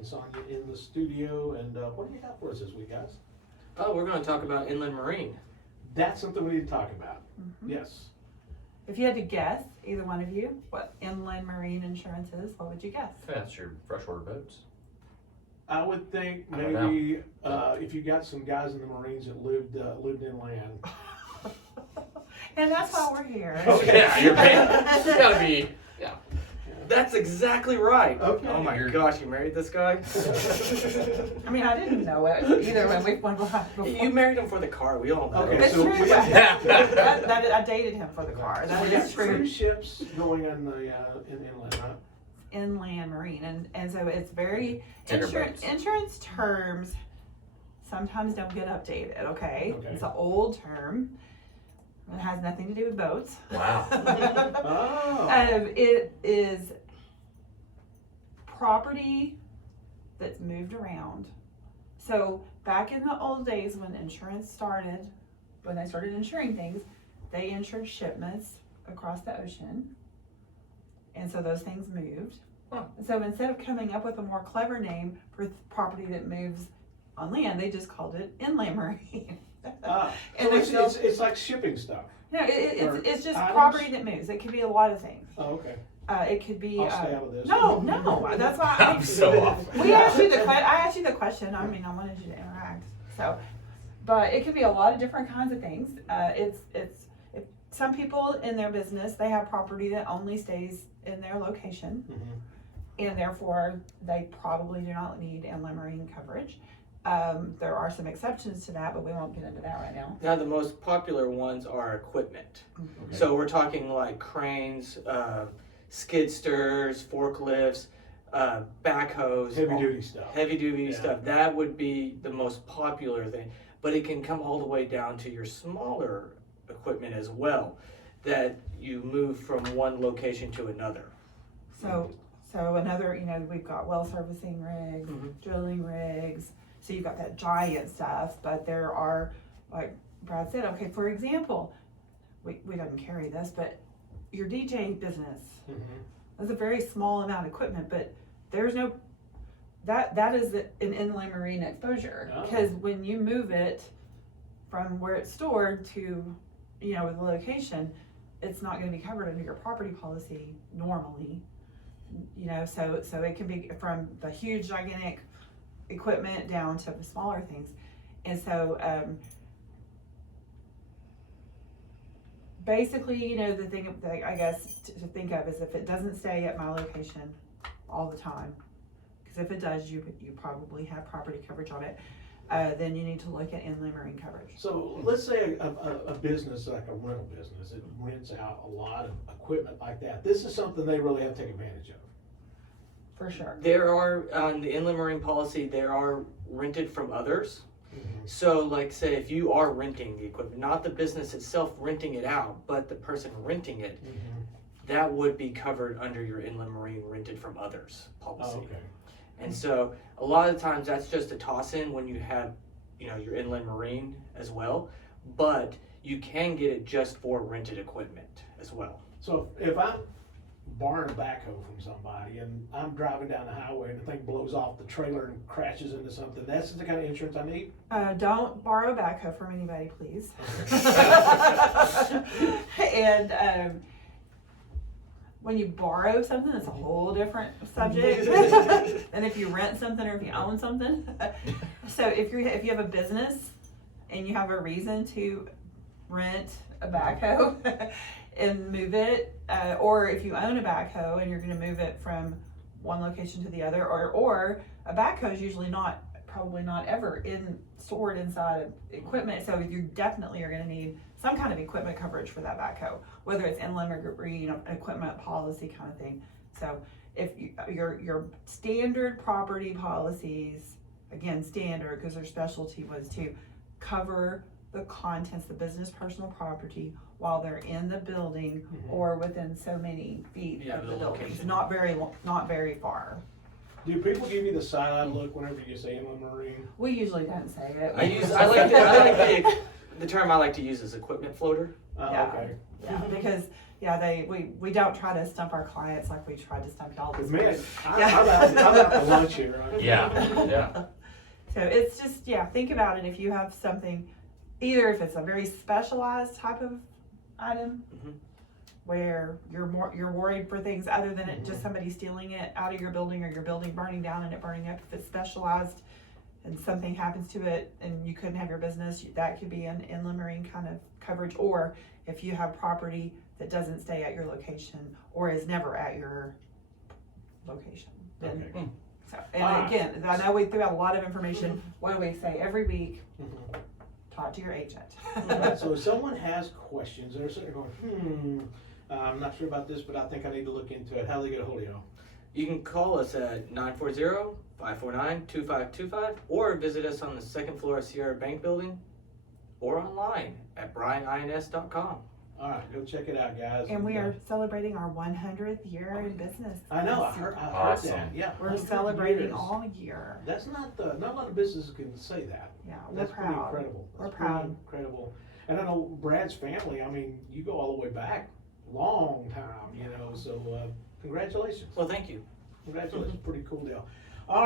and Sonia in the studio. And what do you got for us this week, guys? Oh, we're going to talk about Inland Marine. That's something we need to talk about. Mm-hmm. Yes. If you had to guess, either one of you, what Inline Marine insurance is, what would you guess? That's your freshwater boats. I would think I don't maybe if you got some guys in the Marines that lived inland. And that's why we're here. Okay. Yeah, you're paying. It's gotta be. Yeah. That's exactly right. Okay. Oh my gosh, you married this guy? I mean, I didn't know it either when we went live before. You married him for the car. We all know. Okay, It's so true. we I dated him for the car. So That we got is true. cruise ships going in the in inland, right? Inland Marine, and so it's very Bigger insurance boats. insurance terms sometimes don't get updated. Okay, Okay. it's an old term. It has nothing to do with boats. Wow. Oh. It is property that's moved around. So back in the old days when insurance started, when they started insuring things, they insured shipments across the ocean. And so those things moved. Huh. And so instead of coming up with a more clever name for property that moves on land, they just called it Inland Marine. So And it's like shipping stuff. No, Or it's just items? property that moves. It could be a lot of things. Oh, okay. It could be. I'll stay out of this. No, that's why I'm so off. I asked you the question. I mean, I wanted you to interact. So, but it could be a lot of different kinds of things. If some people in their business, they have property that only stays in their location, Mhm. and therefore they probably do not need inland marine coverage. There are some exceptions to that, but we won't get into that right now. Now the most popular ones are equipment. Okay. So we're talking like cranes, skid steers, forklifts, backhoes, Heavy duty stuff. heavy duty Yeah. stuff. That would be the most popular thing. But it can come all the way down to your smaller equipment as well, that you move from one location to another. So another, we've got well servicing rigs, Mhm. drilling rigs. So you've got that giant stuff, but there are, like Brad said, okay, for example, we don't carry this, but your DJ business, Mhm. that's a very small amount of equipment, but there's no, that is an inland marine exposure. Oh. Because when you move it from where it's stored to, the location, it's not gonna be covered under your property policy normally. So it can be from the huge gigantic equipment down to the smaller things. And so, basically, the thing that I guess to think of is if it doesn't stay at my location all the time, because if it does, you probably have property coverage on it, then you need to look at inland marine coverage. So let's say a business, like a rental business, it rents out a lot of equipment like that. This is something they really have to take advantage of. For sure. There are, on the inland marine policy, there are rented from others. So like say if you are renting the equipment, not the business itself renting it out, but the person renting it, that would be covered under your inland marine rented from others policy. Oh, okay. And so a lot of times that's just a toss in when you have, your inland marine as well, but you can get it just for rented equipment as well. So if I'm borrowing a backhoe from somebody and I'm driving down the highway and the thing blows off the trailer and crashes into something, that's the kind of insurance I need? Don't borrow a backhoe from anybody, please. And when you borrow something, it's a whole different subject than if you rent something or if you own something. So if you have a business and you have a reason to rent a backhoe and move it, or if you own a backhoe and you're going to move it from one location to the other, or a backhoe is usually probably not ever stored inside of equipment, so you definitely are going to need some kind of equipment coverage for that backhoe, whether it's inland marine equipment policy kind of thing. So if your standard property policies, again standard because their specialty was to cover the contents, the business personal property, while they're in the building or within so many feet of the building. location. Not very far. Do people give you the side look whenever you say inland marine? We usually don't say it. I like the term I like to use is equipment floater. Oh, Yeah. okay. Yeah, because Yeah, we don't try to stump our clients like we tried to stump y'all. Cause this man, morning. I'm out for lunch here, right? Yeah. So it's just, think about it. If you have something, either if it's a very specialized type of item, Mhm. where you're worried for things other than it just somebody stealing it out of your building or your building burning down and it burning up. If it's specialized and something happens to it and you couldn't have your business, that could be an inland marine kind of coverage. Or if you have property that doesn't stay at your location or is never at your location, then. Okay. So, and again, I know we threw out a lot of information. What do we say every week? Mhm. Talk to your agent. Alright, so if someone has questions, they're sitting there going, I'm not sure about this, but I think I need to look into it. How do they get a hold of y'all? You can call us at 940-549-2525 or visit us on the second floor of Sierra Bank Building or online at brianins.com. Alright, go check it out, guys. And we are celebrating our 100th year in business. I know, I this heard year. Awesome. that, yeah. We're 100 celebrating years. all year. That's not a lot of businesses can say that. Yeah, we're That's pretty proud. incredible. We're That's pretty proud. incredible. And I know Brad's family, I mean, you go all the way back, long time, so, congratulations. Well, thank you. Congratulations, pretty cool deal.